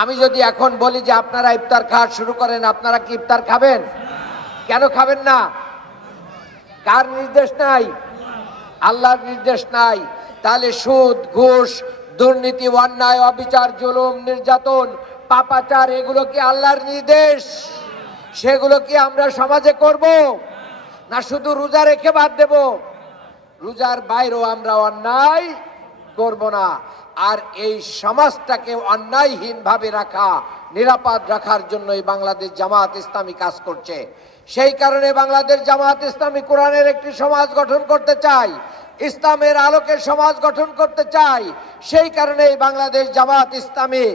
আমি যদি এখন বলি যে আপনারা ইফতার খাওয়া শুরু করেন, আপনারা কি ইফতার খাবেন? কেন খাবেন না? কার নির্দেশ নাই? আল্লাহর নির্দেশ নাই। তাহলে সুদ, ঘুষ, দুর্নীতি, অন্যায়, অবিচার, জুলুম, নির্যাতন, পাপাচার, এগুলো কি আল্লাহর নির্দেশ? সেগুলো কি আমরা সমাজে করব, না শুধু রোজা রেখে বাদ দেব? রোজার বাইরেও আমরা অন্যায় করব না। আর এই সমাজটাকে অন্যায়হীনভাবে রাখা, নিরাপদ রাখার জন্যই বাংলাদেশ জামাত ইসলামী কাজ করছে। সেই কারণে বাংলাদেশ জামাত ইসলামী কোরআনের একটি সমাজ গঠন করতে চাই, ইসলামের আলোকে সমাজ গঠন করতে চাই। সেই কারণেই বাংলাদেশ জামাত ইসলামী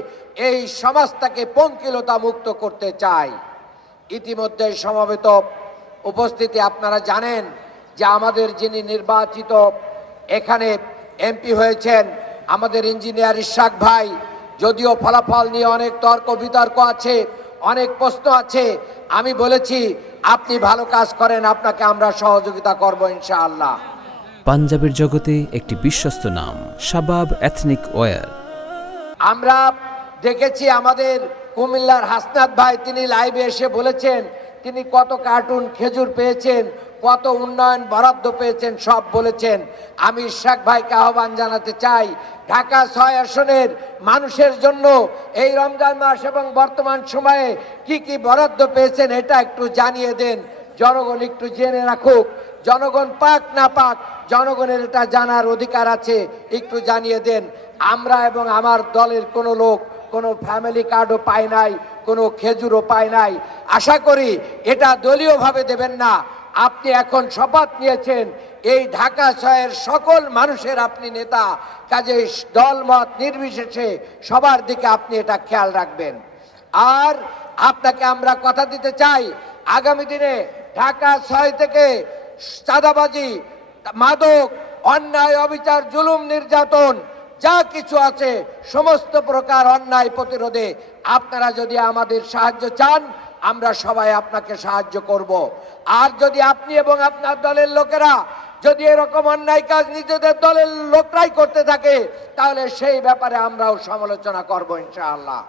এই সমাজটাকে পঙ্কিলতা মুক্ত করতে চায়। ইতিমধ্যে সমবেত উপস্থিতি, আপনারা জানেন যে আমাদের যিনি নির্বাচিত এখানে এমপি হয়েছেন, আমাদের ইঞ্জিনিয়ার ইশাক ভাই, যদিও ফলাফল নিয়ে অনেক তর্ক বিতর্ক আছে, অনেক প্রশ্ন আছে, আমি বলেছি আপনি ভালো কাজ করেন, আপনাকে আমরা সহযোগিতা করব ইনশাআল্লাহ। পাঞ্জাবের জগতে একটি বিশ্বস্ত নাম, শাবাব এথনিক ওয়্যার। আমরা দেখেছি আমাদের কুমিল্লার হাসনাত ভাই, তিনি লাইভে এসে বলেছেন তিনি কত কার্টুন খেজুর পেয়েছেন, কত উন্নয়ন বরাদ্দ পেয়েছেন, সব বলেছেন। আমি ইশাক ভাইকে আহ্বান জানাতে চাই, ঢাকা 6 আসনের মানুষের জন্য এই রমজান মাস এবং বর্তমান সময়ে কি কি বরাদ্দ পেয়েছেন এটা একটু জানিয়ে দেন, জনগণ একটু জেনে রাখুক। জনগণ পাক না পাক, জনগণের এটা জানার অধিকার আছে, একটু জানিয়ে দেন। আমরা এবং আমার দলের কোনো লোক কোনো ফ্যামিলি কার্ডও পায় নাই, কোনো খেজুরও পায় নাই। আশা করি এটা দলীয়ভাবে দেবেন না। আপনি এখন শপথ নিয়েছেন, এই ঢাকা শহরের সকল মানুষের আপনি নেতা, কাজে দলমত নির্বিশেষে সবার দিকে আপনি এটা খেয়াল রাখবেন। আর আপনাকে আমরা কথা দিতে চাই, আগামী দিনে ঢাকা 6 থেকে চাঁদাবাজি, মাদক, অন্যায়, অবিচার, জুলুম, নির্যাতন যা কিছু আছে, সমস্ত প্রকার অন্যায় প্রতিরোধে আপনারা যদি আমাদের সাহায্য চান, আমরা সবাই আপনাকে সাহায্য করব। আর যদি আপনি এবং আপনার দলের লোকেরা যদি এরকম অন্যায় কাজ নিজেদের দলের লোকরাই করতে থাকে, তাহলে সেই ব্যাপারে আমরাও সমালোচনা করব ইনশাআল্লাহ।